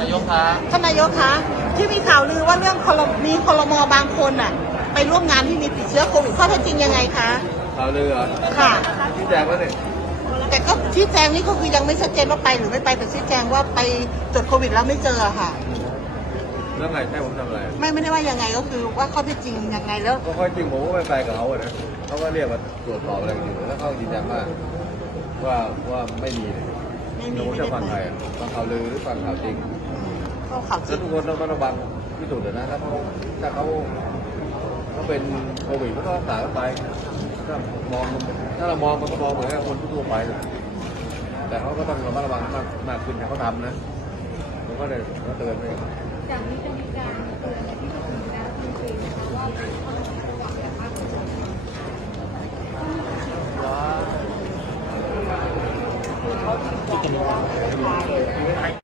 นายกคะท่านนายกคะที่มีข่าวลือว่าเรื่องคลมมีคลมบางคนอะ ไปร่วมงานที่มีติดเชื้อโควิดข้อเท็จจริงยังไงคะข่าวลือเหรอค่ะชี้แจงแล้วเนี่ยแต่ก็ชี้แจงนี่ก็คือยังไม่ชัดเจนว่าไปหรือไม่ไปแต่ชี้แจงว่าไปตรวจโควิดแล้วไม่เจออะค่ะแล้วไงให้ผมทำอะไรไม่ไม่ได้ว่ายังไงก็คือว่าข้อเท็จจริงยังไงแล้วก็ค่อยจริงผมก็ไม่ไปกับเขาอะนะเขาก็เรียกมาตรวจสอบอะไรกันอยู่แล้วเขายืนยันว่าว่าว่าไม่มีเลย ไม่มีผมไม่จะได้ฟังใครอะฟังข่าวลือหรือฟังข่าวจริงก็ข่าวจแล้ริวงทุกคนต้องระวังที่สุดเลยนะถ้าเขาถ้าเขาเขาเป็นโควิดก็ต้องรักษากันไปถ้ามองถ้าเรามองมันก็มองเหมือนกับคนทั่วไปนะแต่เขาก็ต้องระมัดระวังมากมากขึ้นนะเขาทำนะผมก็เลยก็เตือนไป จากนี้จะมีการเตือนในที่ประชุมคณะรัฐมนตรีนะคะว่าต้องระวังอย่างมากที่สุด ใคร